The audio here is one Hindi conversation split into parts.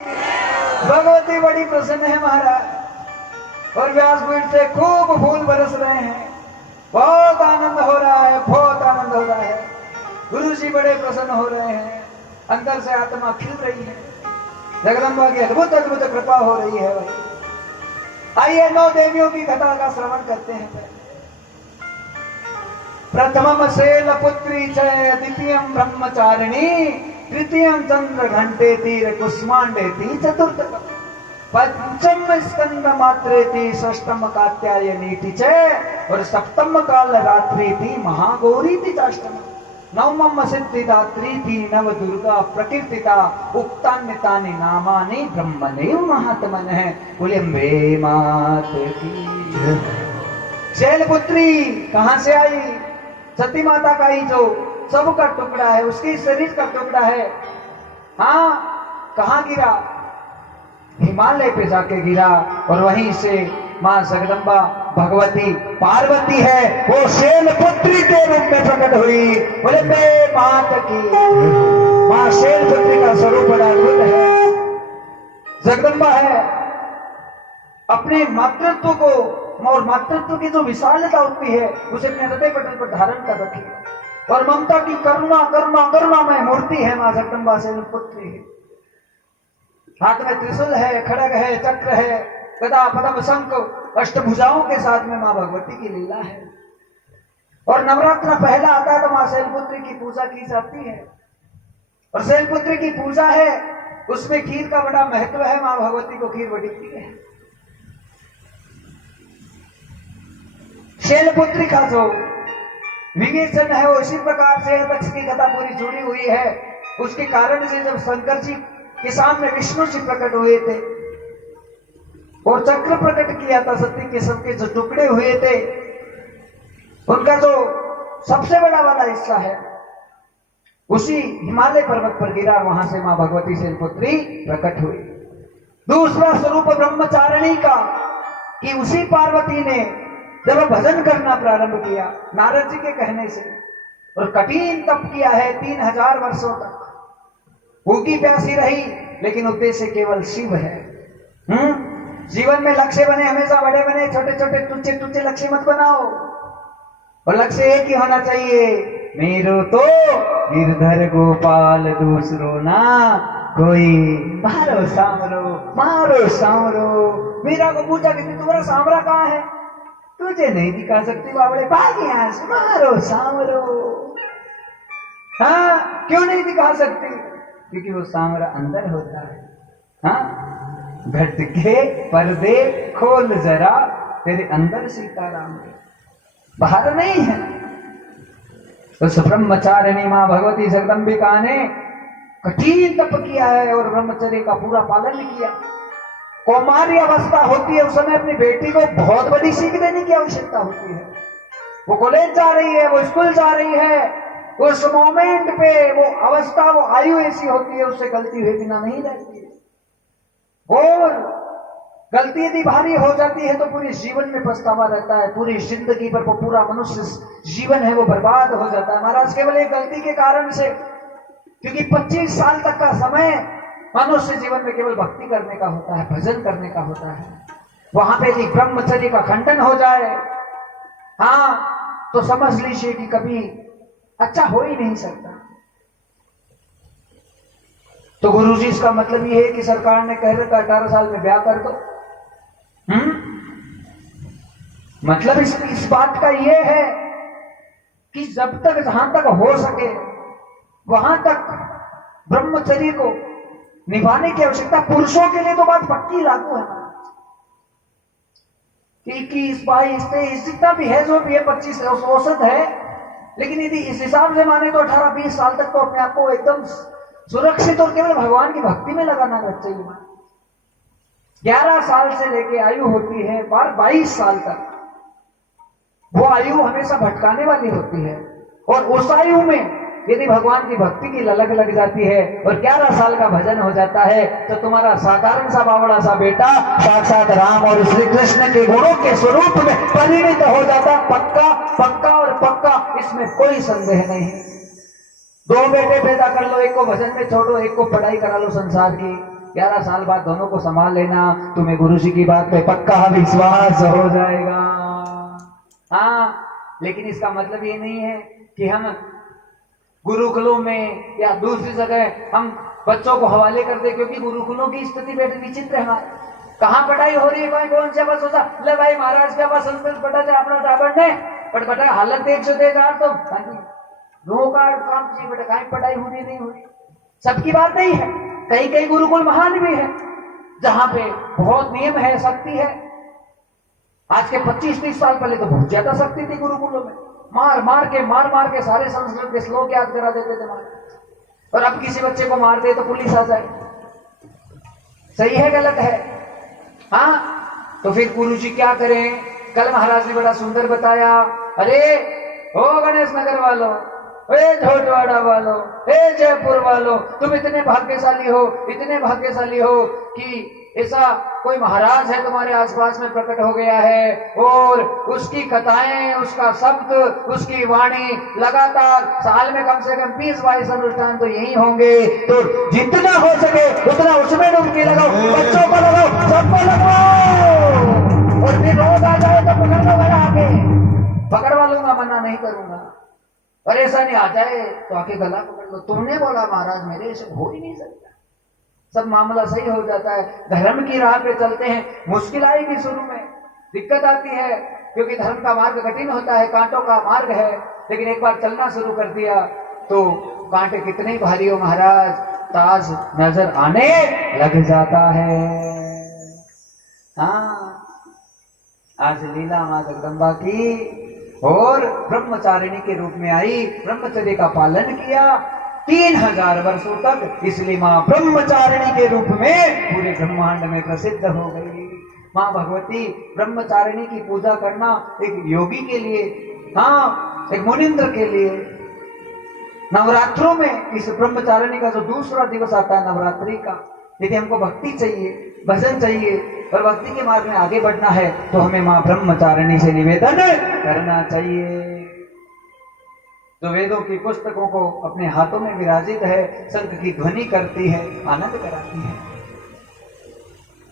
भगवती बड़ी प्रसन्न है महाराज, और व्यासपीठ से खूब फूल बरस रहे हैं। बहुत आनंद हो रहा है, बहुत आनंद हो रहा है। गुरु जी बड़े प्रसन्न हो रहे हैं, अंदर से आत्मा खिल रही है। जगदम्बा की अद्भुत अद्भुत कृपा हो रही है भाई। आइए 9 देवियों की कथा का श्रवण करते हैं। प्रथमम शैलपुत्री च, द्वितीयम ब्रह्मचारिणी, तृतीयम चंद्र घंटे तीर कुष्मांडेति, चतुर्थम पंचम स्कंद मात्रेति, षष्टम कात्यायनीति च, और सप्तम काल रात्रिति महागौरीति चाष्टम, नवमम सिद्धिदात्रीति नव दुर्गा प्रकीर्तिता, उक्तान्यतानि नामानि ब्रह्मणैव महात्मन है। बोले अम्बे मात की। शैलपुत्री कहां से आई? सती माता का ही जो सबका टुकड़ा है, उसके शरीर का टुकड़ा है। हाँ, कहां गिरा? हिमालय पे जाके गिरा, और वहीं से मां जगदम्बा भगवती पार्वती है, वो शैलपुत्री के रूप में प्रकट हुई। बोले मैं मात की। मां शैलपुत्री का स्वरूप बड़ा अद्भुत है। जगदम्बा है, अपने मातृत्व को और मातृत्व की जो विशालता होती है उसे अपने हृदय पटल पर धारण कर रखी है, और ममता की करुणा करुणा करुणामय मूर्ति है मां जगदम्बा शैलपुत्री है। हाथ में त्रिशूल है, खड़ग है, चक्र है, गदा पद्म शंख अष्टभुजाओं के साथ में मां भगवती की लीला है। और नवरात्र पहला आता है तो मां शैलपुत्री की पूजा की जाती है, और शैलपुत्री की पूजा है उसमें खीर का बड़ा महत्व है। मां भगवती को खीर बड़ी प्रिय है। शैलपुत्री का जो विवेचन है वो इसी प्रकार से दक्ष की कथा पूरी जुड़ी हुई है। उसके कारण से जब शंकर जी के सामने विष्णु जी प्रकट हुए थे और चक्र प्रकट किया था, सती के सबके जो टुकड़े हुए थे उनका जो सबसे बड़ा वाला हिस्सा है उसी हिमालय पर्वत पर गिरा। वहां से मां भगवती शैलपुत्री प्रकट हुई। दूसरा स्वरूप ब्रह्मचारिणी का, कि उसी पार्वती ने जब भजन करना प्रारंभ किया नारद जी के कहने से, और कठिन तप किया है 3000 वर्षों तक, भूखी प्यासी रही, लेकिन उद्देश्य केवल शिव है। जीवन में लक्ष्य बने, हमेशा बड़े बने, छोटे छोटे तुच्छ तुच्छ लक्ष्य मत बनाओ, और लक्ष्य एक ही होना चाहिए, मेरो तो गिरधर गोपाल दूसरो ना कोई, मारो सामरो मारो सामरो। मीरा को पूछा कि तुम्हारा सामरा कहाँ है? तुझे नहीं दिखा सकती बाबड़े, भाग यहाँ से, मारो सामरो। हाँ, क्यों नहीं दिखा सकती? क्योंकि वो सामरा अंदर होता है। हाँ, घट के पर्दे खोल जरा, तेरे अंदर सीताराम है, बाहर नहीं है। उस ब्रह्मचारिणी मां भगवती जगदम्बिका ने कठिन तप किया है और ब्रह्मचर्य का पूरा पालन किया। कौमार्य अवस्था होती है, उस समय अपनी बेटी को बहुत बड़ी सीख देने की आवश्यकता होती है। वो कॉलेज जा रही है, वो स्कूल जा रही है, उस मोमेंट पे वो अवस्था, वो आयु ऐसी होती है, उससे गलती हुए बिना नहीं रहती है। और गलती यदि भारी हो जाती है तो पूरे जीवन में पछतावा रहता है, पूरी जिंदगी पर वो पूरा मनुष्य जीवन है वो बर्बाद हो जाता है महाराज, केवल एक गलती के कारण से। क्योंकि 25 साल तक का समय मनुष्य जीवन में केवल भक्ति करने का होता है, भजन करने का होता है। वहां पे यदि ब्रह्मचर्य का खंडन हो जाए, हाँ, तो समझ लीजिए कि कभी अच्छा हो ही नहीं सकता। तो गुरुजी इसका मतलब ये है कि सरकार ने कह रखा 18 साल में ब्याह कर दो। मतलब इस बात का ये है कि जब तक जहां तक हो सके वहां तक ब्रह्मचर्य को निभाने की आवश्यकता। पुरुषों के लिए तो बात पक्की लागू है, 21, 22, 23 जितना भी है, जो भी है 25 औसत है, लेकिन यदि इस हिसाब से माने तो 18-20 साल तक तो अपने आप को एकदम सुरक्षित और केवल भगवान की भक्ति में लगाना चाहिए। 11 साल से लेके आयु होती है 22 साल तक, वो आयु हमेशा भटकाने वाली होती है, और उस आयु में यदि भगवान की भक्ति की ललक लग जाती है और 11 साल का भजन हो जाता है तो तुम्हारा साधारण सा बावड़ा सा बेटा साक्षात राम और श्री कृष्ण के गुणों के स्वरूप में परिणित हो जाता। पक्का पक्का और पक्का, इसमें कोई संदेह नहीं। 2 बेटे पैदा कर लो, एक को भजन में छोड़ो, एक को पढ़ाई करा लो संसार की, 11 साल बाद दोनों को संभाल लेना, तुम्हें गुरु जी की बात पे पक्का विश्वास हो जाएगा। हाँ, लेकिन इसका मतलब ये नहीं है कि हम गुरुकुलों में या दूसरी जगह हम बच्चों को हवाले कर दे, क्योंकि गुरुकुलों की स्थिति बेहद विचित्र है हमारे। कहाँ पढ़ाई हो रही है, भाई कौन सा बस होता ले भाई महाराज के पास संस्कृत पढ़ा जाए अपना टाबर ने पर बेटा हालत देख सो दे यार, तो रो कार्ड काम चाहिए बेटा, कहीं पढ़ाई हो रही नहीं हो रही। सबकी बात नहीं है, कई कई गुरुकुल महान भी है जहां पे बहुत नियम है, शक्ति है। आज के 25-30 साल पहले तो बहुत ज्यादा शक्ति थी गुरुकुलों में, मार मार के सारे संस्कृत के श्लोक याद करा देते थे मार। और अब किसी बच्चे को मार दे तो पुलिस आ जाए, सही है गलत है? हाँ, तो फिर गुरु जी क्या करें? कल महाराज ने बड़ा सुंदर बताया, अरे ओ गणेश नगर वालों, ए झोटवाड़ा वालों, ए जयपुर वालों, तुम इतने भाग्यशाली हो कि ऐसा कोई महाराज है तुम्हारे आसपास में प्रकट हो गया है और उसकी कथाएं, उसका शब्द, उसकी वाणी लगातार साल में कम से कम 20-22 अनुष्ठान तो यही होंगे। तो जितना हो सके उतना उसमें डुबकी लगाओ, बच्चों को लगाओ, सबको लगाओ, और फिर रोज आ जाए तो पकड़ लो, मेरा आके पकड़वा लूंगा, मना नहीं करूंगा। और ऐसा नहीं आ जाए तो आके गला पकड़ लो, तुमने बोला महाराज मेरे से हो ही नहीं सकता। सब मामला सही हो जाता है। धर्म की राह पे चलते हैं, मुश्किल आएगी, शुरू में दिक्कत आती है, क्योंकि धर्म का मार्ग कठिन होता है, कांटों का मार्ग है। लेकिन एक बार चलना शुरू कर दिया तो कांटे कितने ही भारी हो महाराज, ताज नजर आने लग जाता है। हाँ, आज लीला मां जगदम्बा की और ब्रह्मचारिणी के रूप में आई, ब्रह्मचर्य का पालन किया 3000 वर्षों तक, इसलिए मां ब्रह्मचारिणी के रूप में पूरे ब्रह्मांड में प्रसिद्ध हो गई। मां भगवती ब्रह्मचारिणी की पूजा करना एक योगी के लिए, हाँ एक मुनिंद्र के लिए, नवरात्रों में इस ब्रह्मचारिणी का जो दूसरा दिवस आता है नवरात्रि का, यदि हमको भक्ति चाहिए, भजन चाहिए और भक्ति के मार्ग में आगे बढ़ना है तो हमें मां ब्रह्मचारिणी से निवेदन करना चाहिए, जो वेदों की पुस्तकों को अपने हाथों में विराजित है, शंख की ध्वनि करती है, आनंद कराती है।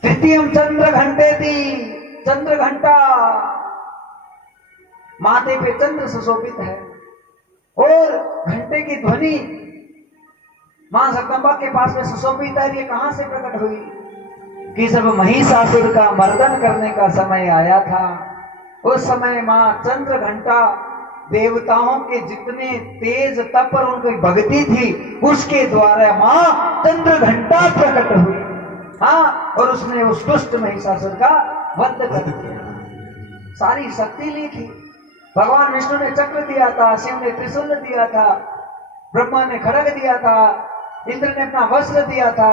तृतीयम चंद्र घंटेति, चंद्र घंटा, माथे पे चंद्र सुशोभित है और घंटे की ध्वनि मां जगदम्बा के पास में सुशोभित है। ये कहां से प्रकट हुई कि जब महिषासुर का मर्दन करने का समय आया था, उस समय मां चंद्र घंटा, देवताओं के जितने तेज तप पर उनकी भक्ति थी उसके द्वारा मां चंद्र घंटा प्रकट हुई। हाँ, और उसने उस दुष्ट महिषासुर का वध कर दिया, सारी शक्ति ली थी। भगवान विष्णु ने चक्र दिया था, शिव ने त्रिशूल दिया था, ब्रह्मा ने खड्ग दिया था, इंद्र ने अपना वस्त्र दिया था,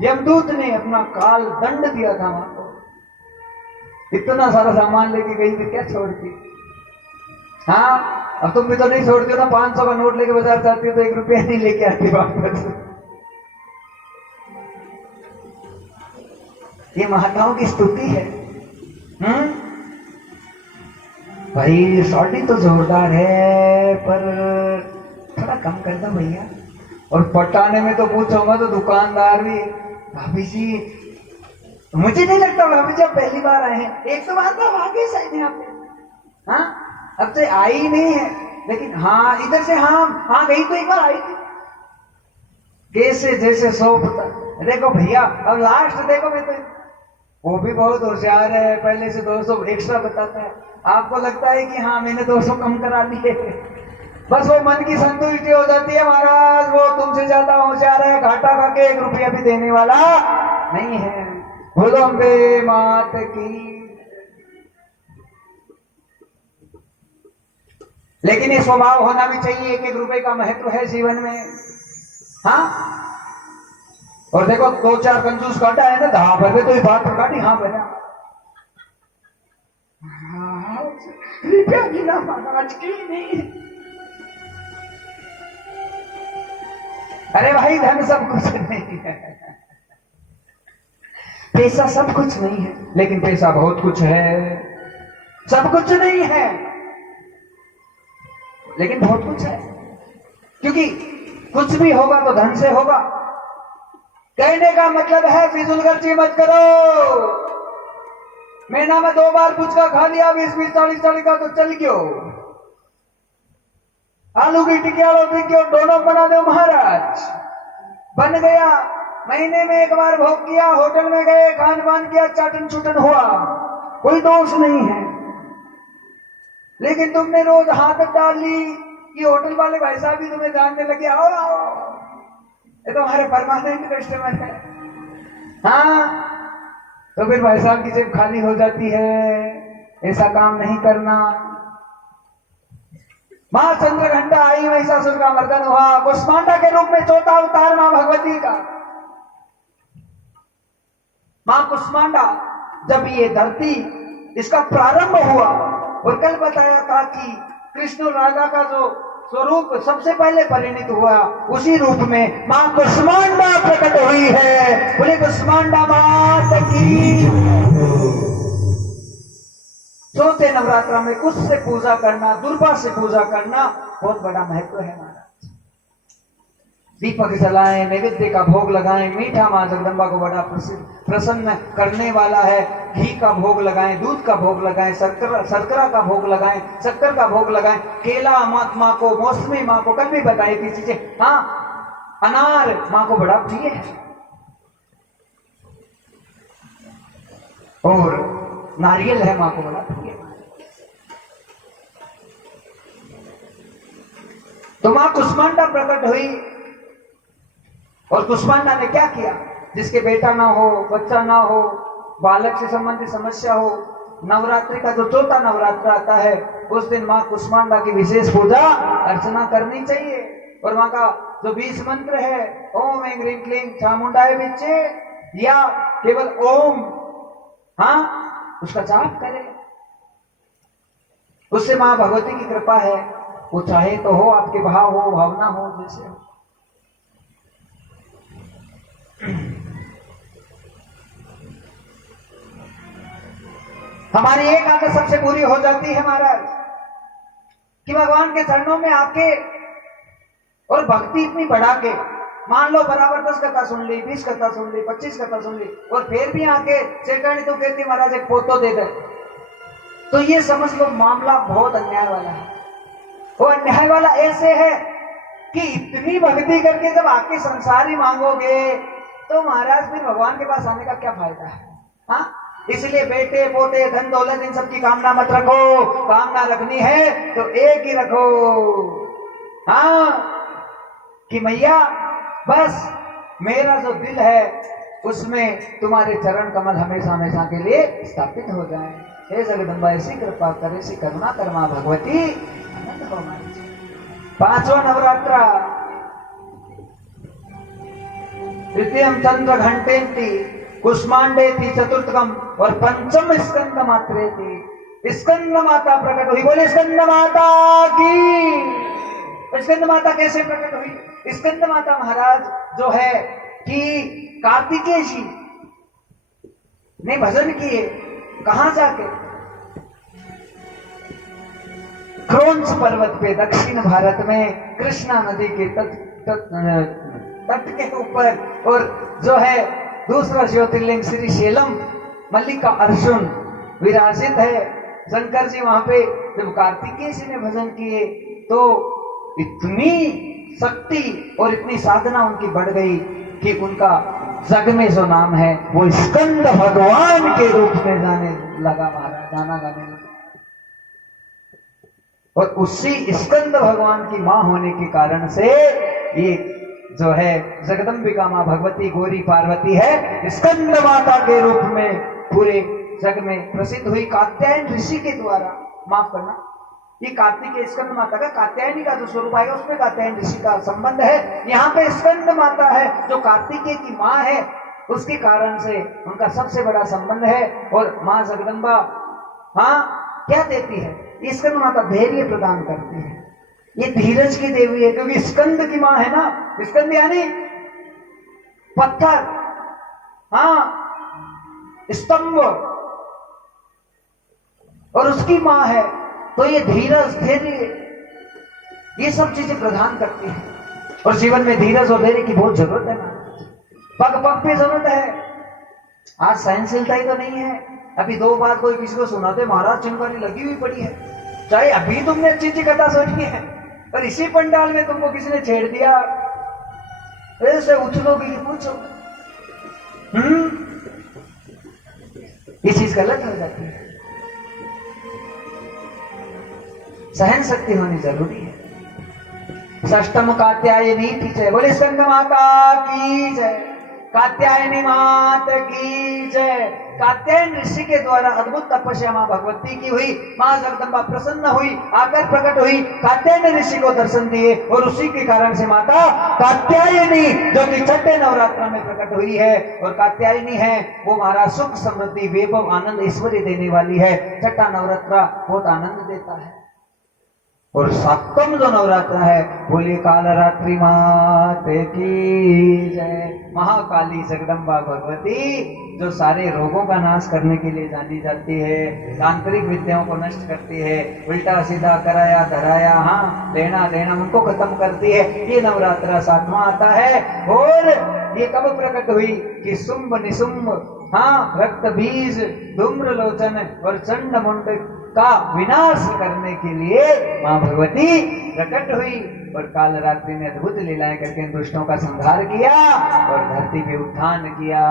यमदूत ने अपना काल दंड दिया था। वहां को इतना सारा सामान लेके गई थी, क्या छोड़ती? हाँ, अब तुम भी तो नहीं छोड़ती हो ना, 500 का नोट लेके बाजार जाती हो तो 1 रुपया नहीं लेके आती वापस। ये महात्माओं की स्तुति है। भाई शॉर्टी तो जोरदार है, पर थोड़ा कम कर दो भैया। और पटाने में तो पूछूंगा तो दुकानदार भी, भाभी जी मुझे नहीं लगता भाभी जी आप पहली बार आए हैं, एक तो बार तो आगे शायद यहाँ पे, हाँ अब तो आई ही नहीं है, लेकिन हाँ इधर से हाँ गई तो एक बार आई थी, कैसे जैसे सोचता। देखो भैया अब लास्ट देखो, मैं तो वो भी बहुत होशियार है, पहले से 200 एक्स्ट्रा बताता है। आपको लगता है कि हाँ मैंने 200 कम करा दिए, बस वो मन की संतुष्टि हो जाती है। महाराज वो तुमसे ज्यादा होशियार है, घाटा खा के 1 रुपया भी देने वाला नहीं है। बोलो अम्बे मात की। लेकिन ये स्वभाव होना भी चाहिए, 1-1 रुपए का महत्व है जीवन में। हाँ, और देखो 2-4 कंजूस काटा है ना, धा भर तो ये बात काटी, हाँ बना रुपया गिना महाराज की नहीं। अरे भाई धन सब कुछ नहीं है, पैसा सब कुछ नहीं है, लेकिन पैसा बहुत कुछ है। सब कुछ नहीं है लेकिन बहुत कुछ है, क्योंकि कुछ भी होगा तो धन से होगा। कहने का मतलब है फिजूलगर्जी मत करो। महीना में 2 बार पुचका खा लिया 20-20 40-40 का तो चल गयो। आलू की टिकिया दोनों बना दो महाराज, बन गया। महीने में 1 बार भोग किया, होटल में गए, खान पान किया, चाटन चुटन हुआ, कोई दोष नहीं है। लेकिन तुमने रोज हाथ डाल ली कि होटल वाले भाई साहब भी तुम्हें जानने लगे, आओ आओ ये तो हमारे परमानेंट कस्टमर है। हाँ, तो फिर भाई साहब की जेब खाली हो जाती है। ऐसा काम नहीं करना। मां चंद्रघंटा आई, महिषासुर का मर्दन हुआ, कुष्मांडा के रूप में 4था अवतार मां भगवती का। मां कुष्मांडा जब ये धरती इसका प्रारंभ हुआ, और कल बताया था कि कृष्ण राजा का जो स्वरूप सबसे पहले परिणित हुआ, उसी रूप में मां कुष्मांडा प्रकट हुई है। बोले कुष्मांडा मात की। चौथे नवरात्र में कुछ से पूजा करना, दुर्गा से पूजा करना बहुत बड़ा महत्व है महाराज। दीपक जलाएं, नैवेद्य का भोग लगाएं। मीठा मां जगदम्बा को बड़ा प्रसन्न करने वाला है। घी का भोग लगाएं, दूध का भोग लगाएं, शर्करा का भोग लगाएं, शक्कर का भोग लगाएं। केला माँ को, मौसमी माँ को, कल भी बताई थी चीजें। हाँ, अनार माँ को बड़ा प्रिय है, और नारियल है माँ को बड़ा प्रिय। तो माँ कुष्मांडा प्रकट हुई, और कुष्मांडा ने क्या किया? जिसके बेटा ना हो, बच्चा ना हो, बालक से संबंधित समस्या हो, नवरात्रि का जो 4था नवरात्र आता है, उस दिन माँ कुष्मांडा की विशेष पूजा अर्चना करनी चाहिए। और माँ का जो 20 मंत्र है, ओम ऐं ह्रीं क्लीं चामुंडाय विच्चे, या केवल ओम, हाँ, उसका जाप करें। उससे माँ भगवती की कृपा है। वो चाहे तो हो, आपके भाव हो, भावना हो, जैसे हो। हमारी एक आदत सबसे बुरी हो जाती है महाराज, कि भगवान के चरणों में आके और भक्ति इतनी बढ़ा के, मान लो बराबर 10 कथा सुन ली, 20 कथा सुन ली, 25 कथा सुन ली, और फिर भी आके सेकंड तो कहती महाराज एक फोटो दे दे, तो ये समझ लो मामला बहुत अन्याय वाला है। वो अन्याय वाला ऐसे है कि इतनी भक्ति करके जब आके संसारी मांगोगे, तो महाराज फिर भगवान के पास आने का क्या फायदा है? हाँ, इसलिए बेटे पोते धन दौलत इन सब की कामना मत रखो। कामना रखनी है तो एक ही रखो, हाँ, कि मैया बस मेरा जो दिल है उसमें तुम्हारे चरण कमल हमेशा हमेशा के लिए स्थापित हो जाए। हे जगदम्बा ऐसी कृपा कर, ऐसी करुणा कर मां भगवती। आनंद हो हमारी। 5वां नवरात्र तृतीयम चंद्र घंटेति कुष्मांडेति चतुर्थकम, और 5म स्कंद मात्रेति। स्कंद माता प्रकट हुई। बोले स्कंद माता की। स्कंद माता कैसे प्रकट हुई? स्कंद माता महाराज जो है कि कार्तिकेय जी ने भजन किए, कहां जाके? क्रोंच पर्वत पे दक्षिण भारत में कृष्णा नदी के तट के ऊपर, और जो है दूसरा ज्योतिर्लिंग श्री शैलम मल्लिका अर्जुन विराजित है। शंकर जी वहां पे जब कार्तिकेय जी ने भजन किए तो इतनी शक्ति और इतनी साधना उनकी बढ़ गई कि उनका जग में जो नाम है वो स्कंद भगवान के रूप में जाने लगा महाराज, जाना गाने लगा। और उसी स्कंद भगवान की मां होने के कारण से ये जो है जगदम्बिका मां भगवती गौरी पार्वती है, स्कंद माता के रूप में पूरे जग में प्रसिद्ध हुई। कात्यायन ऋषि के द्वारा, माफ करना, ये कार्तिकेय स्कंद माता का कात्यायनी का जो स्वरूप आएगा उसमें कात्यायन ऋषि का संबंध है। यहाँ पे स्कंद माता है जो कार्तिकेय की माँ है, उसके कारण से उनका सबसे बड़ा संबंध है। और माँ जगदम्बा हाँ क्या देती है? स्कंद माता धैर्य प्रदान करती है। ये धीरज की देवी है, क्योंकि स्कंद की माँ है ना। स्कंद यानी पत्थर, हाँ, स्तंभ, और उसकी माँ है, तो ये धीरज धैर्य ये सब चीजें प्रदान करती है। और जीवन में धीरज और धैर्य की बहुत जरूरत है ना। पग पग पे जरूरत है। आज सहनशीलता ही तो नहीं है। अभी 2 बार कोई किसी को सुनाते महाराज चिंगारी लगी हुई पड़ी है, चाहे अभी तुमने अच्छी अच्छी कथा सुनी है और इसी पंडाल में तुमको किसी ने छेड़ दिया, ऐसे उछलोगी कि पूछो। ये चीज गलत हो जाती है। सहन शक्ति होनी जरूरी है। षष्टम कात्यायनी की जय, बोले स्कंद माता की जय, कात्यायनी मात की जय। कात्यायन ऋषि के द्वारा अद्भुत तपस्या मां भगवती की हुई। मां जगदम्बा प्रसन्न हुई, आकर प्रकट हुई, कात्यायन ऋषि को दर्शन दिए और उसी के कारण से माता कात्यायनी जो कि छठे नवरात्र में प्रकट हुई है और कात्यायनी है वो महाराज सुख समृद्धि वैभव आनंद ऐश्वर्य देने वाली है। छठा नवरात्र बहुत आनंद देता है। और 7वां जो नवरात्र है बोले कालरात्रि मात की जय। महाकाली जगदम्बा भगवती जो सारे रोगों का नाश करने के लिए जानी जाती है, तांत्रिक विद्याओं को नष्ट करती है, उल्टा सीधा कराया धराया हाँ लेना देना उनको खत्म करती है। ये नवरात्र 7वां आता है। और ये कब प्रकट हुई कि शुंभ निशुंभ हाँ रक्त बीज धूम्र लोचन और चंड मुंड का विनाश करने के लिए मां भगवती प्रकट हुई और काल रात्रि में अद्भुत लीलाएं करके दुष्टों का संहार किया और धरती पे उत्थान किया।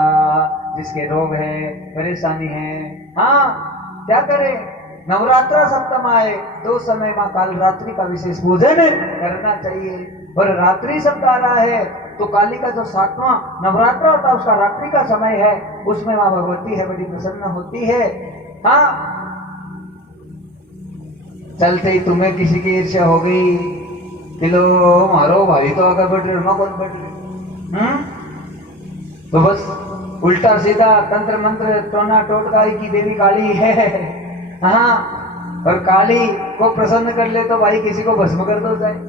जिसके रोग है परेशानी है हाँ क्या करे, नवरात्र सप्तम आए तो समय मां काल रात्रि का विशेष पूजन करना चाहिए। और रात्रि शब्द आ रहा है तो काली का जो 7वां नवरात्र होता है उसका रात्रि का समय है, उसमें मां भगवती है बड़ी प्रसन्न होती है। हाँ चलते ही तुम्हें किसी की ईर्ष्या हो गई, दिलो मारो भाई तो आगे बढ़ रहे कौन बढ़ रहे, तो बस उल्टा सीधा तंत्र मंत्र टोना टोटकाई की देवी काली है। हाँ और काली को प्रसन्न कर ले तो भाई किसी को भस्म कर दो जाए।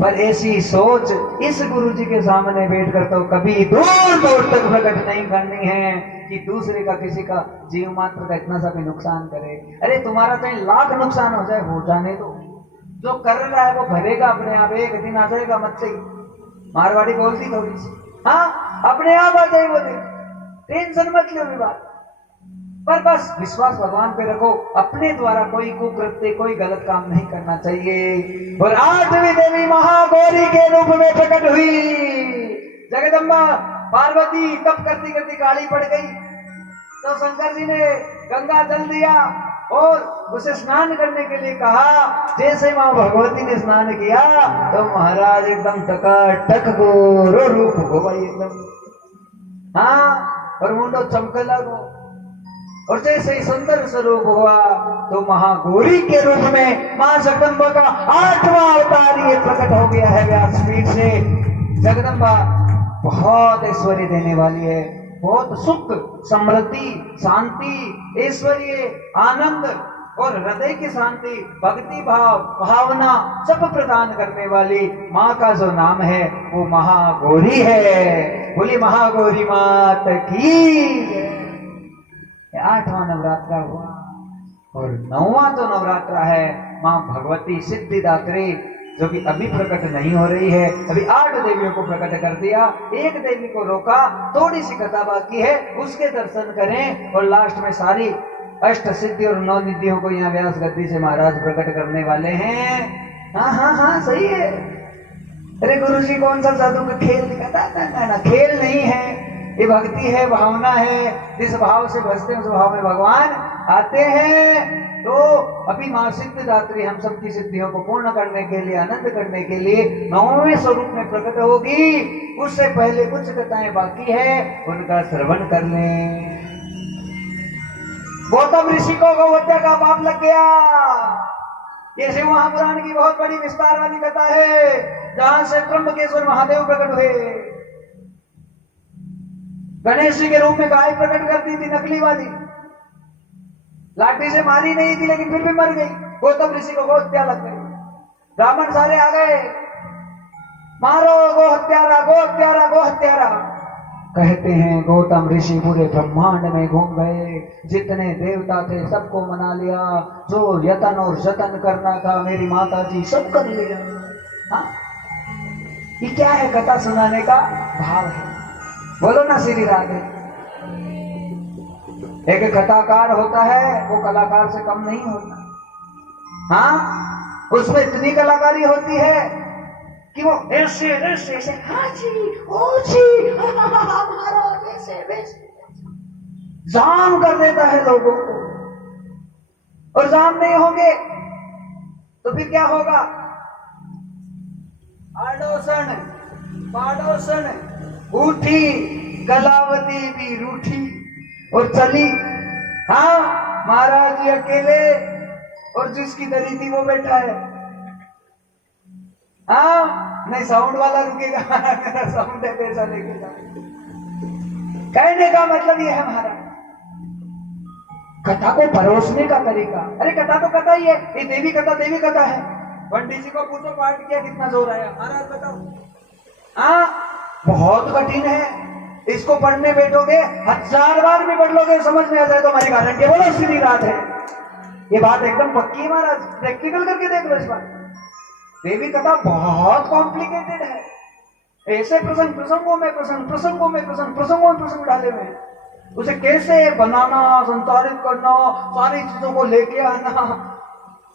पर ऐसी सोच इस गुरु जी के सामने बैठकर तो कभी दूर दूर तक प्रकट नहीं करनी है कि दूसरे का किसी का जीव मात्र का इतना सा भी नुकसान करे। अरे तुम्हारा चाहे लाख नुकसान हो जाए हो जाने दो, जो कर रहा है वो भरेगा अपने आप, एक दिन आ जाएगा मत से। मारवाड़ी बोलती थोड़ी सी हाँ अपने आप आ जाए वो दिन, टेंशन मत लो बात। पर बस विश्वास भगवान पे रखो, अपने द्वारा कोई कुकृत्य कोई गलत काम नहीं करना चाहिए। और 8वीं देवी महागौरी के रूप में प्रकट हुई जगदम्बा पार्वती। तब करती करती काली पड़ गई तो शंकर जी ने गंगा जल दिया और उसे स्नान करने के लिए कहा। जैसे मां भगवती ने स्नान किया तो महाराज एकदम टकाटक गोरो रूप हो भाई एकदम हाँ, और मुंडो चमके लगो और जैसे ही सुंदर स्वरूप हुआ तो महागौरी के रूप में मां जगदम्बा का 8वां अवतार ये प्रकट हो गया है व्यासपीठ से। जगदम्बा बहुत ऐश्वर्य देने वाली है, बहुत सुख समृद्धि शांति ऐश्वर्य आनंद और हृदय की शांति भक्ति भाव भावना सब प्रदान करने वाली माँ का जो नाम है वो महागौरी है। बोली महागौरी मात की। 8वां नवरात्र हुआ और 9वां जो नवरात्र है मां भगवती सिद्धिदात्री जो कि अभी प्रकट नहीं हो रही है। अभी 8 देवियों को प्रकट कर दिया, एक देवी को रोका, थोड़ी सी कथा बाकी है उसके दर्शन करें और लास्ट में सारी अष्ट सिद्धि और 9 निधियों को यहाँ व्यास गद्दी से महाराज प्रकट करने वाले हैं। हाँ हाँ हाँ सही है। अरे गुरु जी कौन सा जादू का खेल दिखाता ना, खेल नहीं है, ये भक्ति है भावना है। जिस भाव से भजते हैं उस भाव में भगवान आते हैं। तो अभी मां सिद्धिदात्री हम सबकी सिद्धियों को पूर्ण करने के लिए आनंद करने के लिए 9वें स्वरूप में प्रकट होगी। उससे पहले कुछ कथाएं बाकी है उनका श्रवण कर लें। गौतम ऋषि को गौहत्या का पाप लग गया। ये शिव महापुराण की बहुत बड़ी विस्तार वाली कथा है जहां से त्र्यंबकेश्वर महादेव प्रकट हुए। गणेश जी के रूप में गाय प्रकट करती थी नकली वाली, लाठी से मारी नहीं थी लेकिन फिर भी मर गई। गौतम ऋषि को गौहत्या लग गई। ब्राह्मण सारे आ गए, मारो गो हत्यारा गो हत्यारा गो हत्यारा। कहते हैं गौतम ऋषि पूरे ब्रह्मांड में घूम गए, जितने देवता थे सबको मना लिया, जो यतन और जतन करना था मेरी माता जी सब कर लिया। हाँ ये क्या है, कथा सुनाने का भाव है। बोलो ना श्री राधे। एक कथाकार होता है, वो कलाकार से कम नहीं होता। हाँ, उसमें इतनी कलाकारी होती है कि वो ऐसे ऐसे ऐसे हाँ जी, ओ जी, महाराज ऐसे वैसे जाम कर देता है लोगों को। और जाम नहीं होंगे तो फिर क्या होगा? आडोसन पाडोसन उठी, कलावती भी रूठी और चली। हाँ, महाराज जी अकेले और जिसकी दरी थी वो बैठा है। हाँ, नहीं साउंड वाला रुकेगा, मेरा साउंड है, पैसा लेके जा। कहने का मतलब ये है हमारा कथा को परोसने का तरीका। अरे कथा तो कथा ही है, ये देवी कथा है। पंडित जी को पूछो पाठ किया कितना जोर आया, महाराज बताओ। हाँ, बहुत कठिन है। इसको पढ़ने बैठोगे 1000 बार भी पढ़ लोगे, समझ में आ जाए तो हमारी गारंटी। बोलो श्री राधे। ये बात एकदम पक्की है महाराज, प्रैक्टिकल करके देख लो इस बात। देवी कथा बहुत कॉम्प्लिकेटेड है। ऐसे प्रसंगों में प्रसंग डाले हुए हैं। उसे कैसे बनाना, संचारित करना, सारी चीजों को लेके आना।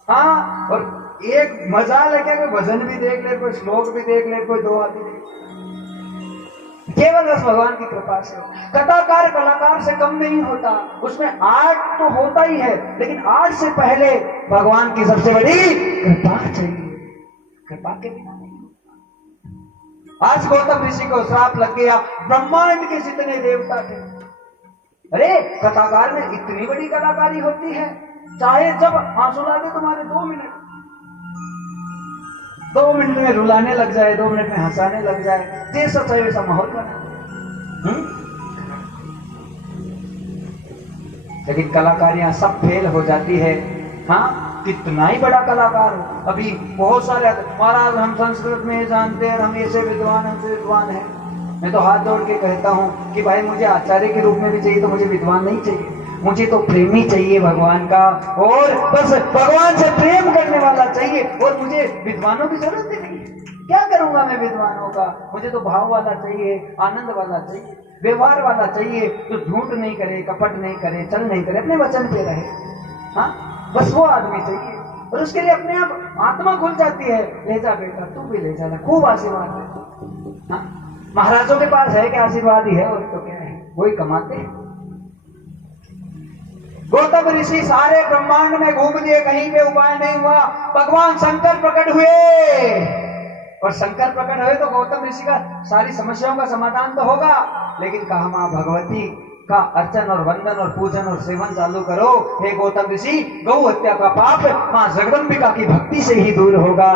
हाँ, और एक मजा लेके कोई भजन भी देख ले, कोई श्लोक भी देख ले, कोई दोहा भी देख ले, केवल बस भगवान की कृपा से। कथाकार कलाकार से कम नहीं होता, उसमें आर्ट तो होता ही है, लेकिन आर्ट से पहले भगवान की सबसे बड़ी कृपा चाहिए। कृपा के बिना नहीं। आज गौतम ऋषि को श्राप लग गया, ब्रह्मांड के जितने देवता थे। अरे कथाकार में इतनी बड़ी कलाकारी होती है, चाहे जब आंसू ला दे तुम्हारे 2 मिनट में रुलाने लग जाए, 2 मिनट में हंसाने लग जाए, जैसा चाहे वैसा माहौल बना। लेकिन कलाकारियां सब फेल हो जाती है। हाँ, कितना ही बड़ा कलाकार हो। अभी बहुत सारे महाराज हम संस्कृत में जानते हैं, हम ऐसे विद्वान हैं। मैं तो हाथ जोड़ के कहता हूं कि भाई मुझे आचार्य के रूप में भी चाहिए, तो मुझे विद्वान नहीं चाहिए, मुझे तो प्रेमी चाहिए भगवान का, और बस भगवान से प्रेम करने वाला चाहिए। और मुझे विद्वानों की जरूरत ही नहीं है। क्या करूंगा मैं विद्वानों का? मुझे तो भाव वाला चाहिए, आनंद वाला चाहिए, व्यवहार वाला चाहिए, जो झूठ नहीं करे, कपट नहीं करे, चल नहीं करे, अपने वचन पे रहे। हाँ, बस वो आदमी चाहिए। और उसके लिए अपने आप आत्मा खुल जाती है। ले जा बेटा, तू भी ले जाना, खूब आशीर्वाद है। हाँ, महाराजों के पास है क्या? आशीर्वाद ही है, और तो क्या है, वही कमाते हैं। गौतम ऋषि सारे ब्रह्मांड में घूम लिए, कहीं पे उपाय नहीं हुआ। भगवान शंकर प्रकट हुए, और शंकर प्रकट हुए तो गौतम ऋषि का सारी समस्याओं का समाधान तो होगा। लेकिन कहा मां भगवती का अर्चन और वंदन और पूजन और सेवन चालू करो। हे गौतम ऋषि, गौ हत्या का पाप मां जगदम्बिका की भक्ति से ही दूर होगा।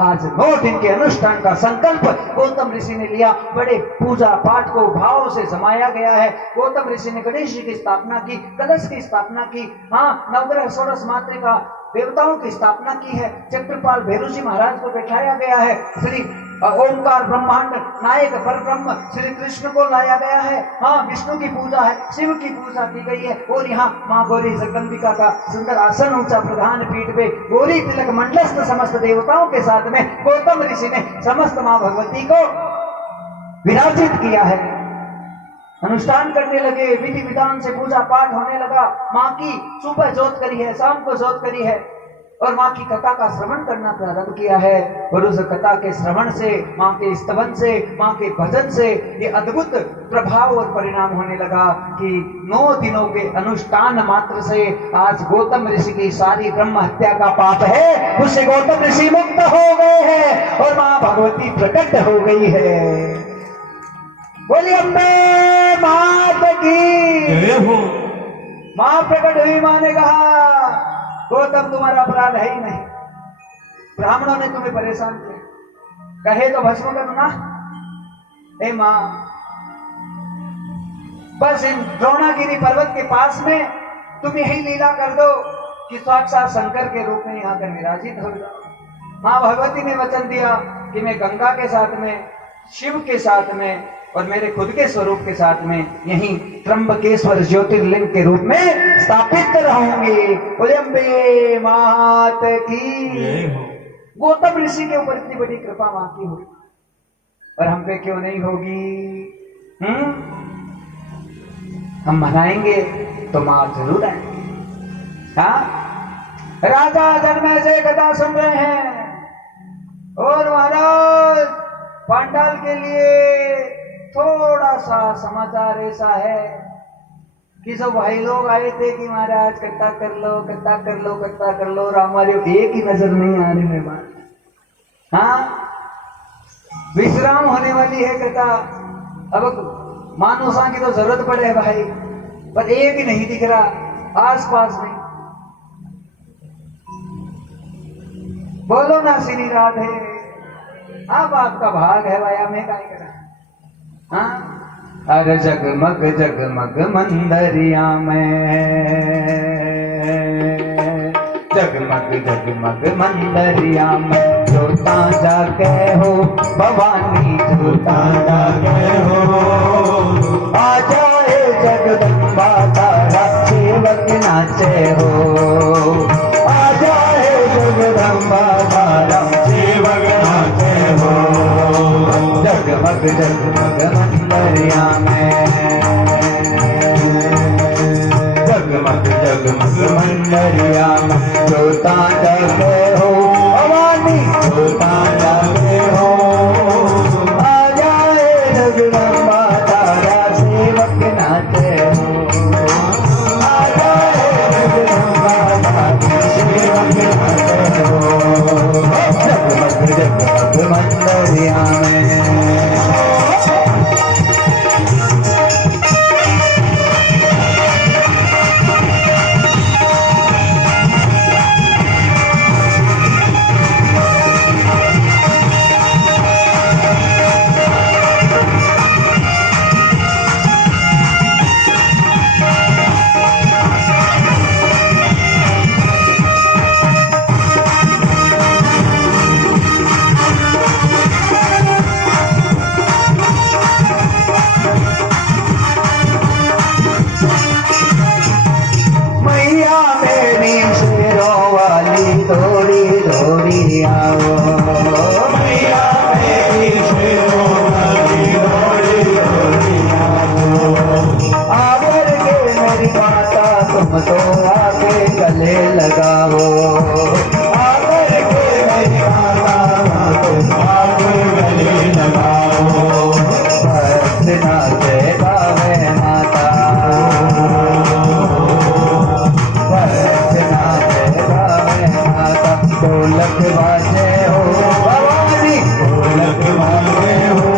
आज 9 दिन के अनुष्ठान का संकल्प गौतम ऋषि ने लिया। बड़े पूजा पाठ को भाव से जमाया गया है। गौतम ऋषि ने गणेश जी की स्थापना की, कलश की स्थापना की। हाँ, नवग्रह 16 मातृका देवताओं की स्थापना की है। चक्रपाल भैरव जी महाराज को बैठाया गया है। श्री ओंकार ब्रह्मांड नायक परब्रह्म श्री कृष्ण को लाया गया है। हाँ, विष्णु की पूजा है, शिव की पूजा की गई है। और यहाँ माँ गौरी जगदम्बिका का सुंदर आसन ऊंचा प्रधान पीठ पे गौरी तिलक मंडलस्थ समस्त देवताओं के साथ में गौतम ऋषि ने समस्त माँ भगवती को विराजित किया है। अनुष्ठान करने लगे, विधि विधान से पूजा पाठ होने लगा। माँ की सुबह जोत करी है, शाम को जोत करी है, और माँ की कथा का श्रवण करना प्रारंभ किया है। और उस कथा के श्रवण से, माँ के स्तवन से, माँ के भजन से ये अद्भुत प्रभाव और परिणाम होने लगा कि 9 दिनों के अनुष्ठान मात्र से आज गौतम ऋषि की सारी ब्रह्म हत्या का पाप है, उससे गौतम ऋषि मुक्त हो गए हैं और माँ भगवती प्रकट हो गई है। बोलिए अम्बे मात की। माँ प्रकट हुई, माँ ने कहा गौतम तुम्हारा अपराध है ही नहीं, ब्राह्मणों ने तुम्हें परेशान किया, कहे तो भस्म करो ना। हे मां, बस इन द्रोणागिरी पर्वत के पास में तुम यही लीला कर दो कि साक्षात शंकर के रूप में यहाँ कर विराजित हो जाओ। मां भगवती ने वचन दिया कि मैं गंगा के साथ में, शिव के साथ में और मेरे खुद के स्वरूप के साथ में यहीं त्र्यंबकेश्वर ज्योतिर्लिंग के रूप में स्थापित रहूंगी। बोले अम्बे मात की। गौतम ऋषि के ऊपर इतनी बड़ी कृपा मां की हुई, और हम पे क्यों नहीं होगी? हम मनाएंगे तो मां जरूर आएंगे। हाँ, राजा जन्मे से कथा सुन रहे हैं और महाराज पांडाल के लिए थोड़ा सा समाचार ऐसा है कि जो भाई लोग आए थे कि महाराज कट्टा कर लो, कट्टा कर लो, कट्टा कर लो, और हमारे एक ही नजर नहीं आ रही मेहमान। हाँ, विश्राम होने वाली है कथा। अब मानुषा की तो जरूरत पड़े भाई, पर एक ही नहीं दिख रहा आस पास में। बोलो ना श्री राधे, अब आपका भाग है भाई, हमें क्या करा। हाँ, अरे जगमग जगमग मंदरिया में, जगमग जगमग मंदरिया में, जोता जाके हो भवानी, जोता जाके हो। आ जाए जगदम्बा तारा, सेवक नाचे हो। आ जाए जगदम्बा तारा, सेवक नाचे हो। जगमग जगमग मंदरिया में, जगमग जगमग मंदरिया में, जोता जाके हो भवानी, जोता जाके हो। आ जाए जगदम्बा तारा, सेवक नाचे हो। आ जाए जगदम्बा तारा, सेवक नाचे हो। जगमग जगमग मंदरिया में। तो आके गले लगाओ, आकर के मेरी माता, तुम आके गले लगाओ। भक्त नाचे गावे माता, भक्त नाचे गावे माता। ढोलक बाजे हो भवानी, ढोलक बाजे हो।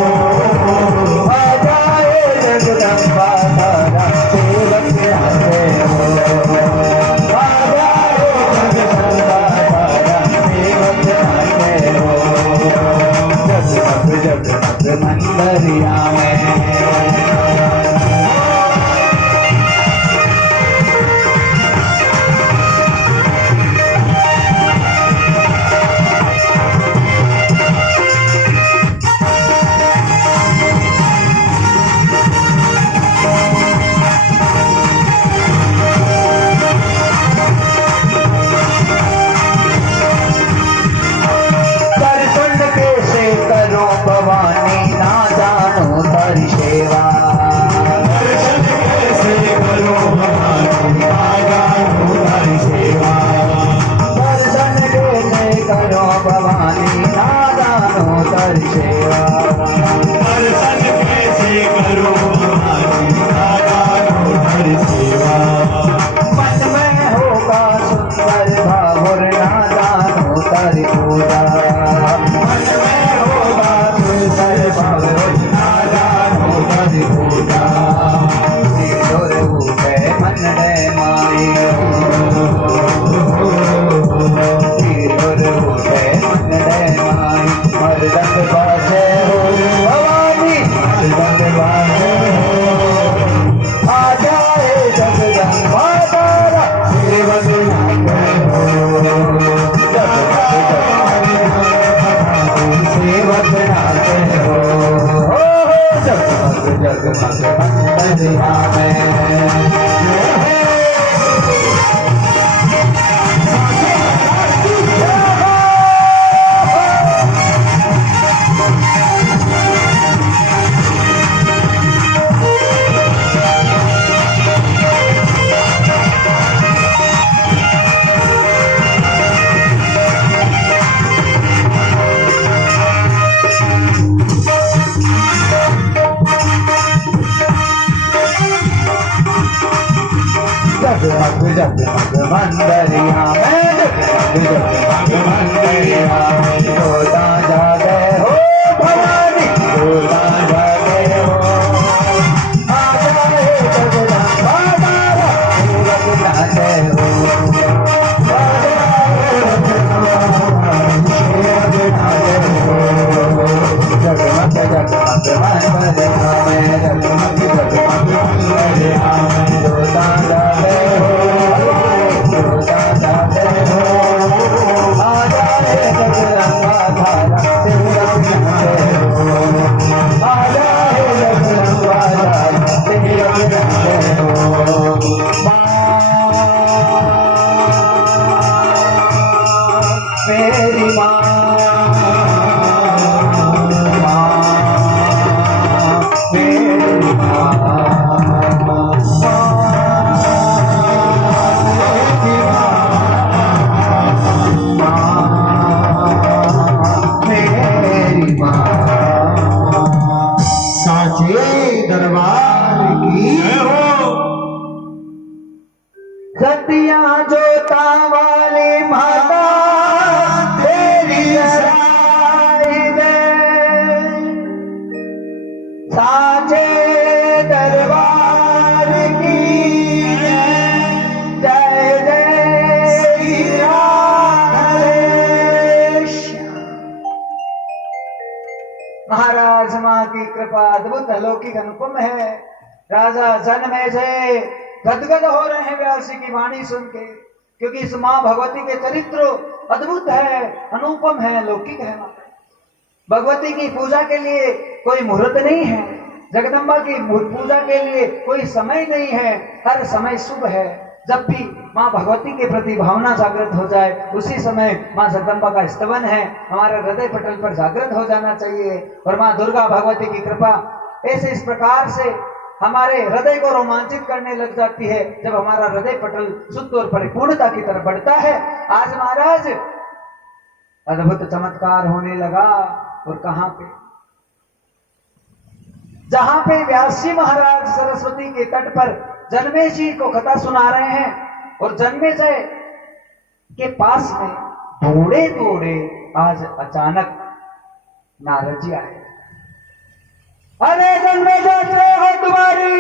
आ जाए जगदम्बा तारा, सेवक नाचे हो। जगमग मंदरिया में। भवानी ना जानो तारी सेवा, दर्शन कैसे करो भवानी ना जानो तारी सेवा। दर्शन कैसे करो भवानी ना जानो तारी सेवा। दर्शन कैसे करो भवानी ना जानो तारी सेवा। मन में होगा सुंदर भावर, ना जानो तारी पूजा। मन में होगा सुंदर भावर, ना जानो तारी पूजा। सिंदूर उठे मन रे माई, सिंदूर उठे मन रे माई। मर्दंग बाजे हो भवानी, मर्दंग बाजे हो। आ जाए जगदम्बा तारा, सेवक नाचे हो। सेवक नाचे हो। जगमग जगमग मंदरिया में। जगमग जगमग मंदिरिया में जगमग जगमग मंदिरिया जोता जागे हो भवानी जोता जागे हो आ जाए जगदम्बा तारा सूरज नाचे हो जगमग जगमग मंदिरिया में जगमग जगमग मंदिरिया में जोता जागे हो जोता जागे हो आ जाए जगदम्बा तारा सूरज नाचे हो आ जाए जगदम्बा तारा सूरज नाचे हो मेरी माँ सतिया जोता वाली माता तेरी सराय दे साचे दरबार की जय जय श्री राधेश। महाराज माँ की कृपा अद्भुत अलौकिक अनुपम है। राजा जन्मेजय गदगद हो रहे हैं व्यास जी की वाणी सुन के, क्योंकि इस माँ भगवती के चरित्र अद्भुत है, अनुपम है, लौकिक है। भगवती की पूजा के लिए कोई मुहूर्त नहीं है, जगदम्बा की पूजा के लिए कोई समय नहीं है, हर समय शुभ है। जब भी माँ भगवती के प्रति भावना जागृत हो जाए उसी समय माँ जगदम्बा का स्तवन है हमारे हृदय पटल पर जागृत हो जाना चाहिए। और माँ दुर्गा भगवती की कृपा ऐसे इस प्रकार से हमारे हृदय को रोमांचित करने लग जाती है जब हमारा हृदय पटल शुद्ध और परिपूर्णता की तरफ बढ़ता है। आज महाराज अद्भुत चमत्कार होने लगा। और कहां पे? जहां पे व्यास जी महाराज सरस्वती के तट पर जन्मेजय को कथा सुना रहे हैं और जन्मेजय के पास में दौड़े दौड़े आज अचानक नारद जी आए। अरे जन्मेजय जय हो तुम्हारी,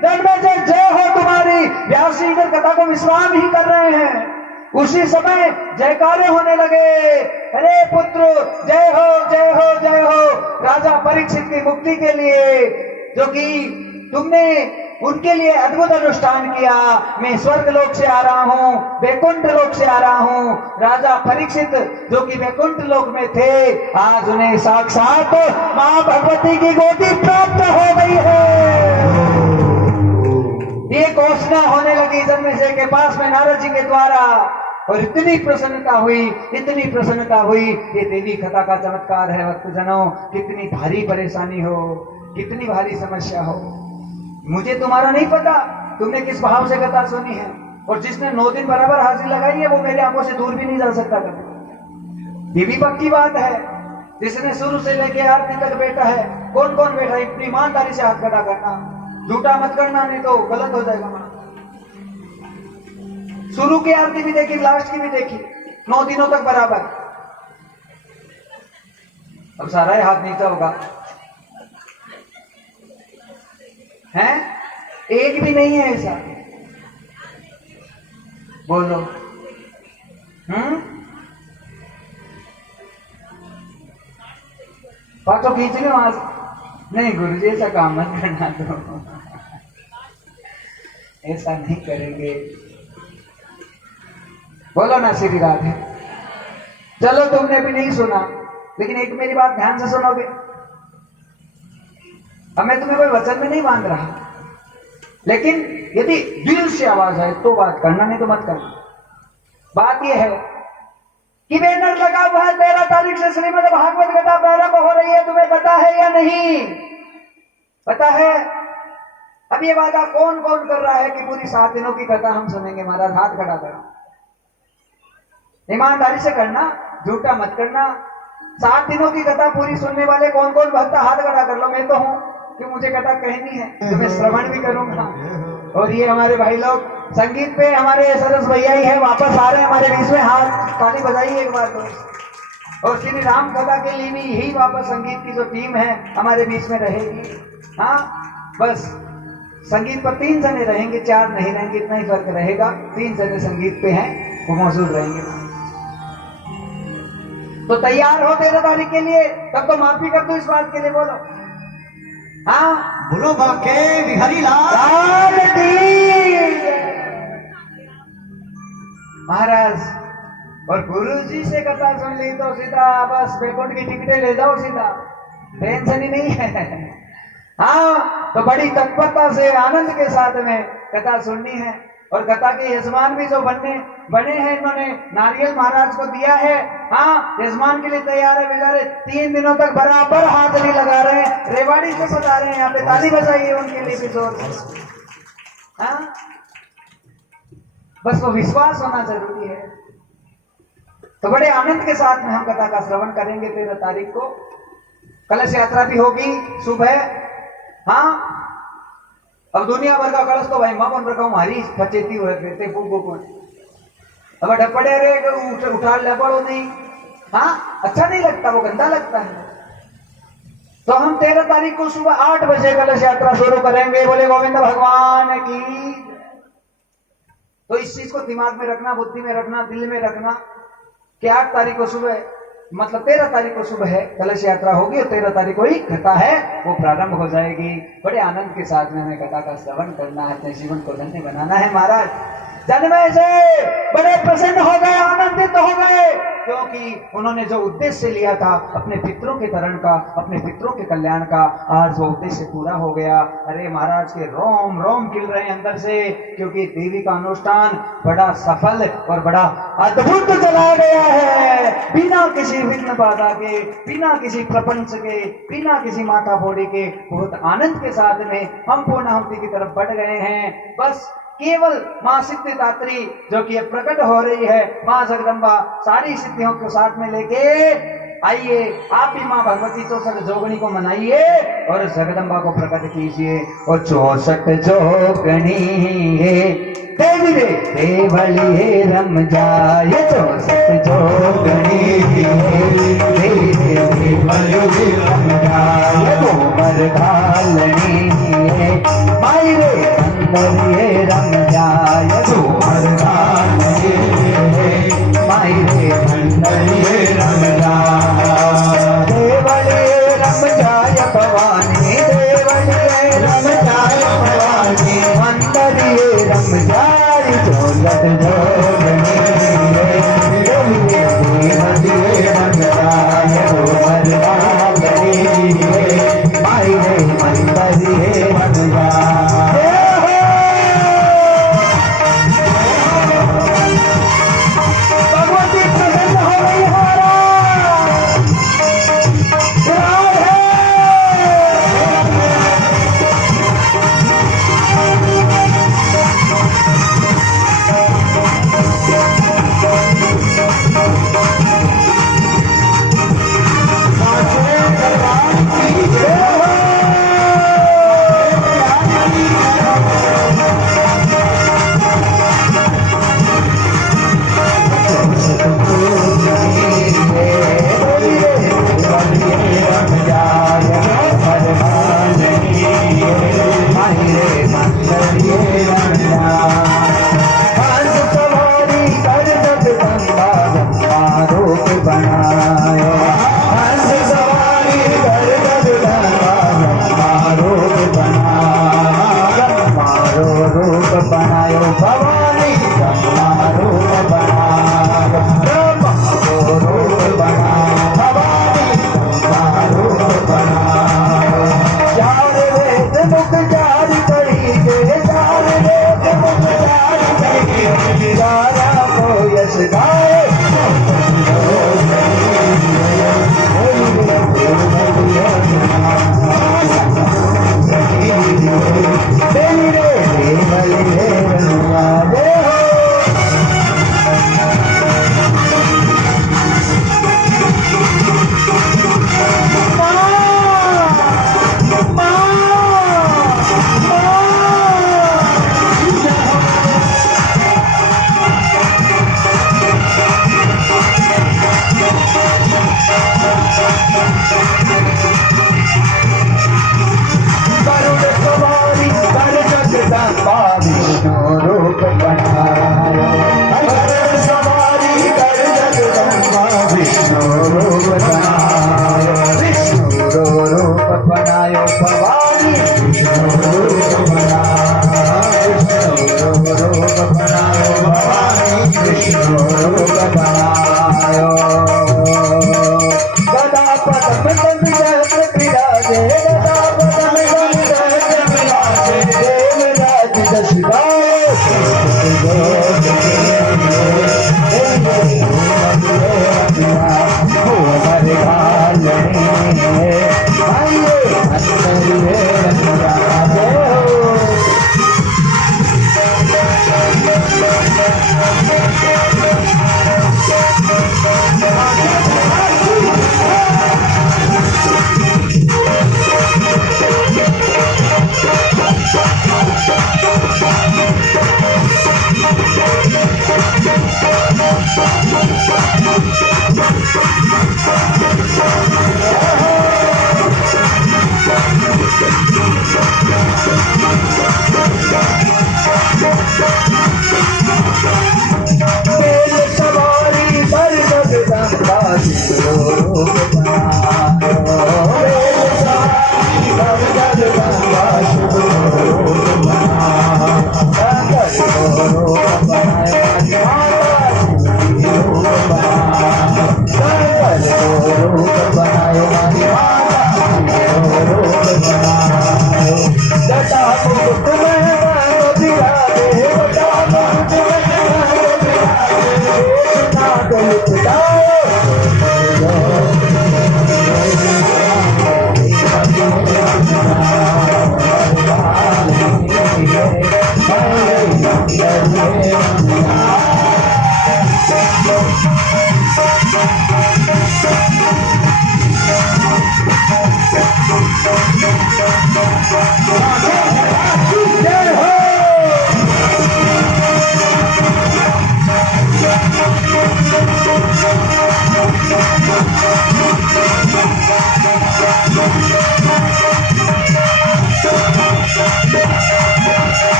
जन्मेजय जय हो तुम्हारी। व्यास जी इधर कथा को विश्राम ही कर रहे हैं, उसी समय जयकारे होने लगे। अरे पुत्र जय हो जय हो जय हो। राजा परीक्षित की मुक्ति के लिए जो कि तुमने उनके लिए अद्भुत अनुष्ठान किया, मैं स्वर्ग लोक से आ रहा हूँ, वैकुंठ लोक से आ रहा हूँ। राजा परीक्षित जो कि वैकुंठ लोक में थे, आज उन्हें साक्षात माँ भगवती की गोदी प्राप्त हो गई है। ये घोषणा होने लगी जन्मेजय के पास में नारद जी के द्वारा। और इतनी प्रसन्नता हुई, इतनी प्रसन्नता हुई। ये देवी कथा का चमत्कार है भक्तजनों। कितनी भारी परेशानी हो, कितनी भारी समस्या हो, मुझे तुम्हारा नहीं पता तुमने किस भाव से कथा सुनी है। और जिसने 9 दिन बराबर हाजिरी लगाई है वो मेरी आंखों से दूर भी नहीं जा सकता कभी। ये भी पक्की बात है। जिसने शुरू से लेके आखिर तक बैठा है, कौन कौन बैठा है, इतनी ईमानदारी से हाथ खड़ा करना, झूठा मत करना, नहीं तो गलत हो जाएगा। शुरू की आरती भी देखी, लास्ट की भी देखी, 9 दिनों तक बराबर। अब सारा ही हाथ नीचा होगा है, एक भी नहीं है ऐसा। बोलो पाचो खींच लो आज। नहीं गुरु जी ऐसा काम मत करना, तो ऐसा नहीं करेंगे। बोलो ना श्री राधे। चलो तुमने भी नहीं सुना, लेकिन एक मेरी बात ध्यान से सुनोगे। अब मैं तुम्हें कोई वचन में नहीं बांध रहा, लेकिन यदि दिल से आवाज आए तो बात करना, नहीं तो मत करना। बात यह है कि बैनर लगा हुआ है 13 तारीख से श्रीमद् भागवत कथा प्रारंभ हो रही है। तुम्हें पता है या नहीं? पता है। अब ये वादा कौन कौन कर रहा है कि पूरी 7 दिनों की कथा हम सुनेंगे? महाराज हाथ खड़ा करो, ईमानदारी से करना, झूठा मत करना। 7 दिनों की कथा पूरी सुनने वाले कौन कौन भक्त हाथ खड़ा कर लो। मैं तो हूं कि मुझे कथा कहनी है, तो मैं श्रवण भी करूंगा। और ये हमारे भाई लोग संगीत पे हमारे सरस भैया ही है, वापस आ रहे हैं हमारे बीच में। हाथ ताली बजाइए एक बार तो। और श्री राम कथा के लिए भी यही वापस संगीत की जो टीम है हमारे बीच में रहेगी। हाँ, बस संगीत पर 3 जने रहेंगे, 4 नहीं रहेंगे, इतना ही फर्क रहेगा। 3 जने संगीत पे हैं, वो मौजूद रहेंगे। तो तैयार हो 13 तारीख के लिए? तब तो माफी कर दो इस बात के लिए, बोलो हाँ। बोलो बाके बिहारी लाल महाराज। और गुरु जी से कथा सुन ली तो सीधा बस बैकुंठ की टिकटें ले जाओ, सीधा टेंशन ही नहीं है। हाँ, तो बड़ी तत्परता से आनंद के साथ में कथा सुननी है। और कथा के यजमान भी जो बने हैं, इन्होंने नारियल महाराज को दिया है। हाँ, यजमान के लिए तैयार है बेचारे। 3 दिनों तक बराबर हाजिरी लगा रहे हैं, रेवाड़ी से बता रहे हैं। यहाँ पे ताली बजाइए उनके लिए भी जोर से। हाँ, बस वो विश्वास होना जरूरी है। तो बड़े आनंद के साथ में हम कथा का श्रवण करेंगे 13 तारीख को। कलश यात्रा भी होगी सुबह। हाँ, अब दुनिया भर का कलश तो भाई मां बन रखा हूं, हमारी फचेती हुए रहते अब डपड़े रे उठा ले पड़ो नहीं। हाँ, अच्छा नहीं लगता, वो गंदा लगता है। तो हम 13 तारीख को सुबह 8 बजे कलश यात्रा शुरू करेंगे। बोले गोविंद भगवान की। तो इस चीज को दिमाग में रखना, बुद्धि में रखना, दिल में रखना कि 8 तारीख को सुबह, मतलब 13 तारीख को सुबह है कलश यात्रा होगी और 13 तारीख को ही कथा है वो प्रारंभ हो जाएगी। बड़े आनंद के साथ में हमें कथा का श्रवण करना है, अपने जीवन को धन्य बनाना है। महाराज जन्मे से बड़े प्रसन्न हो गए, आनंदित हो गए, क्योंकि उन्होंने जो उद्देश्य लिया था अपने पितरों के तरण का, अपने पितरों के कल्याण का, आज वो उद्देश्य पूरा हो गया। अरे महाराज के रोम रोम खिल रहे हैं अंदर से, क्योंकि देवी का अनुष्ठान बड़ा सफल और बड़ा अद्भुत चलाया गया है। बिना किसी विघ्न बाधा के, बिना किसी प्रपंच के, बिना किसी माथा फोड़ी के, बहुत आनंद के साथ में हम पूर्णाहुति की तरफ बढ़ गए हैं। बस केवल मां सिद्धिदात्री जो कि प्रकट हो रही है, मां जगदम्बा सारी सिद्धियों को साथ में लेके आइए। आप भी मां भगवती 64 जोगणी को मनाइए और जगदम्बा को प्रकट कीजिए। और 64 जोगणी देवी रे देवली रम जाए, 64 जोगणी देवी रे देवली रम जाए, गोबर घालनी माई रे अंदर रम जाए, गोबर घालनी माई रे अंदर रम जाए, देवली रम जाए भवानी, देवली रम जाए भवानी, अंदर रम जाए, चोलत जोगनी देवली रम जाए, गोबर घालनी माई रे अंदर रम जाए।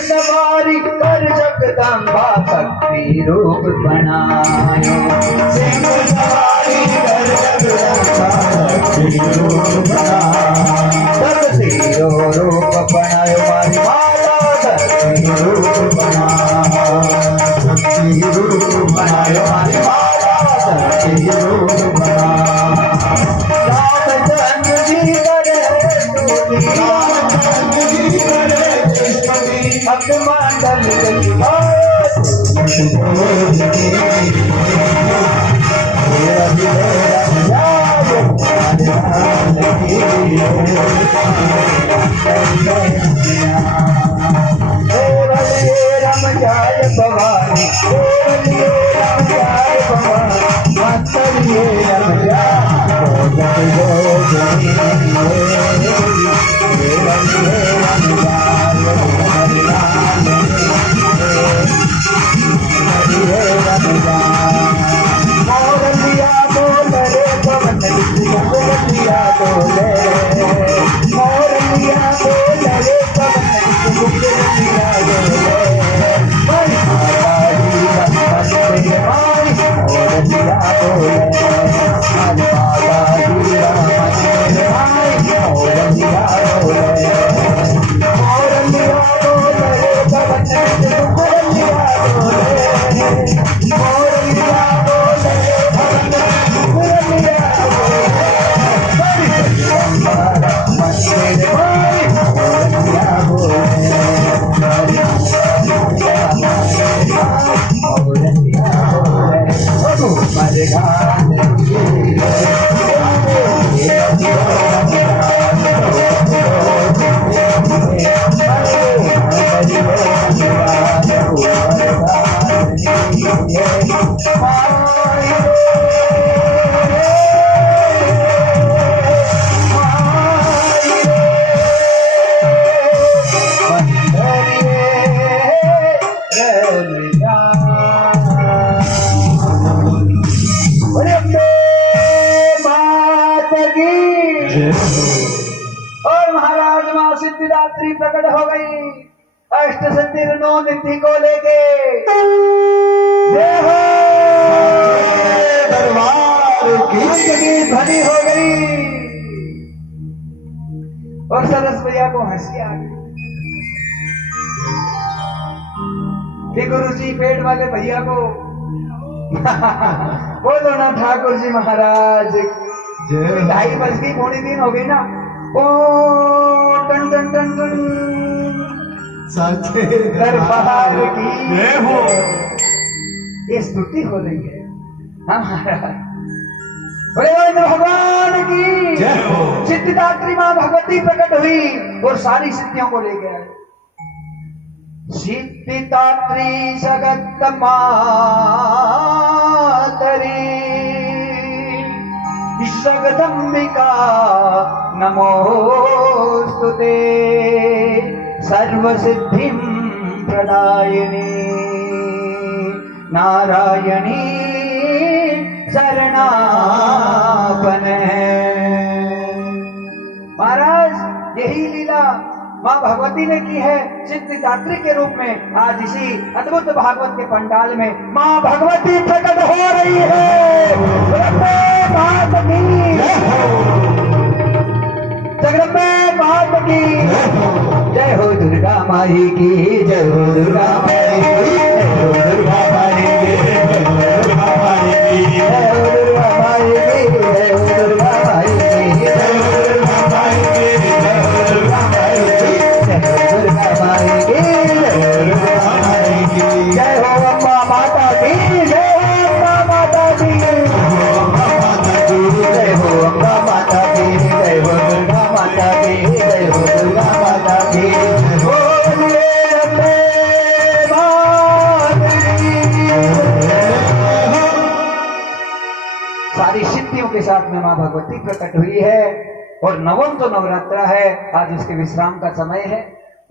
सवारी कर जगदम्बा शक्ति रूप बनायो। सिंह सवारी कर जगदम्बा शक्ति रूप बनायो। शक्ति रूप बनायो मारी माता शक्ति रूप बनायो। शक्ति रूप बनायो मारी माता शक्ति रूप बनायो। रामचंद्र जी करे स्तुति। रामचंद्र जी करे भक्त मंडल रम जाय भवानी रम जाय भवानी मातरिये रम मोरलिया बोले रे पवन मोरलिया बोले मोरलिया बोले रे पवन मोरलिया बोले और महाराज मां सिद्धिदात्री प्रकट हो गई अष्ट सिद्धि नो निधि को लेके। जय हो दरबार की ध्वनि हो गई और सरस भैया को हंसी आ गई कि गुरु जी पेट वाले भैया को बोलो ना ठाकुर जी महाराज 2:30 बज गई, 2:45 हो गई ना। ओ टन टन टन टन साचे दरबार की जय हो। ये स्तुति हो रही है हमारा बड़े गोविंद भगवान की जय हो। सिद्धिदात्री मां भगवती प्रकट हुई और सारी सिद्धियों को ले गया। सिद्धिदात्री जगत मातरी जगदंबिका नमोस्तुते सर्वसिद्धिं प्रदायिनी नारायणी शरणापन। महाराज यही लीला मां भगवती ने की है सिद्धिदात्री के रूप में। आज इसी अद्भुत भागवत के पंडाल में मां भगवती प्रकट हो रही है। जगदम्बे मात की जय हो। दुर्गा माई की जय हो। दुर्गा माई की जय हो। दुर्गा माई की जय हो। दुर्गा माई की जय हो। दुर्गा माई की जय हो। दुर्गा माई की जय हो। दुर्गा माई की जय हो। दुर्गा माई की दुर्गा माई की जय हो। अम्मा माता की जय हो। अम्मा माता की जय हो। अम्मा माता की जय हो। दुर्गा माता की जय हो। दुर्गा माता की जय हो। सारी सिद्धियों के साथ में मां भगवती प्रकट हुई है और नवम तो नवरात्रा है। आज उसके विश्राम का समय है।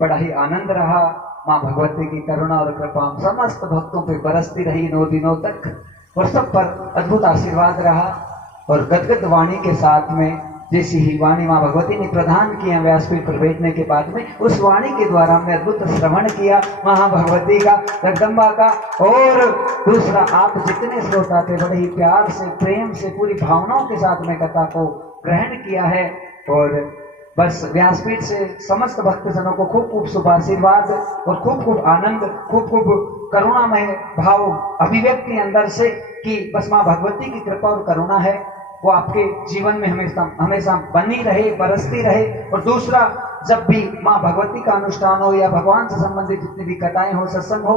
बड़ा ही आनंद रहा। मां भगवती की करुणा और कृपा समस्त भक्तों पे बरसती रही 9 दिनों तक और सब पर अद्भुत आशीर्वाद रहा। और गदगद वाणी के साथ में जैसी ही वाणी मां भगवती ने प्रदान किया व्यासपीठ पर बैठने के बाद में उस वाणी के द्वारा हमने अद्भुत श्रवण किया महा भगवती का, जगदम्बा का। और दूसरा, आप जितने श्रोता थे बड़े ही प्यार से, प्रेम से, पूरी भावनाओं के साथ में कथा को ग्रहण किया है। और बस व्यासपीठ से समस्त भक्तजनों को खूब खूब शुभ आशीर्वाद और खूब खूब आनंद, खूब खूब करुणामय भाव अभिव्यक्ति अंदर से कि बस मां भगवती की कृपा और करुणा है वो आपके जीवन में हमेशा हमेशा बनी रहे, बरसती रहे। और दूसरा, जब भी मां भगवती का अनुष्ठान हो या भगवान से संबंधित जितनी भी कथाएं हो, सत्संग हो,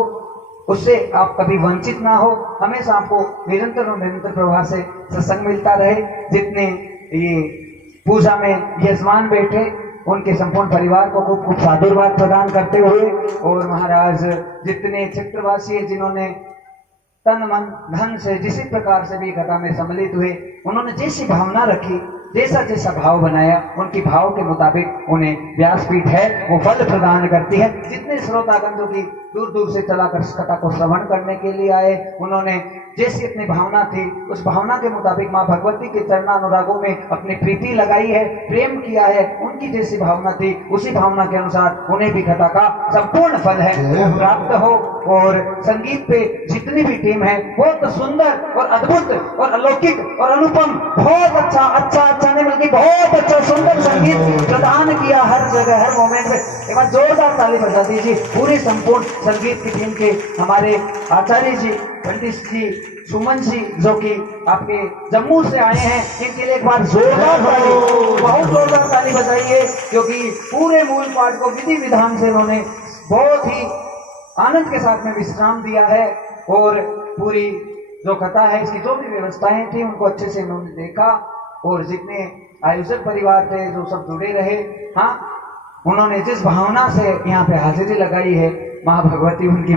उससे आप कभी वंचित ना हो। हमेशा आपको निरंतर और निरंतर प्रवाह से सत्संग मिलता रहे। जितने ये पूजा में यजमान बैठे उनके संपूर्ण परिवार को खूब खूब साधुवाद प्रदान करते हुए, और महाराज जितने क्षेत्रवासी है जिन्होंने तन मन धन से जिसी प्रकार से भी कथा में सम्मिलित हुए, उन्होंने जैसी भावना रखी, जैसा जैसा भाव बनाया, उनकी भाव के मुताबिक उन्हें व्यासपीठ है वो फल प्रदान करती है। जितने श्रोतागण जो की दूर दूर से चलाकर कथा को श्रवण करने के लिए आए, उन्होंने जैसी अपनी भावना थी उस भावना के मुताबिक मां भगवती के चरणानुरागों में अपनी प्रीति लगाई है, प्रेम किया है। उनकी जैसी भावना थी उसी भावना के अनुसार उन्हें भी कथा का संपूर्ण फल है वो प्राप्त हो। और संगीत पे जितनी भी टीम है बहुत सुंदर और अद्भुत और अलौकिक और अनुपम, बहुत अच्छा नहीं बल्कि बहुत अच्छा सुंदर संगीत प्रदान किया हर जगह, हर मोमेंट में। एक बार जोरदार ताली बजा दीजिए पूरी संपूर्ण संगीत की टीम के हमारे आचार्य जी, पंडित जी, सुमन जी जो कि आपके जम्मू से आए हैं, इनके लिए एक बार जोरदार ताली, बहुत जोरदार ताली बजाइए, क्योंकि पूरे मूल पाठ को विधि विधान से इन्होंने बहुत ही आनंद के साथ में विश्राम दिया है। और पूरी जो कथा है इसकी जो भी व्यवस्थाएं थी उनको अच्छे से इन्होंने देखा। और जितने आयोजक परिवार थे जो सब जुड़े रहे, हाँ, उन्होंने जिस भावना से यहाँ पे हाजिरी लगाई है, मां भगवती उनकी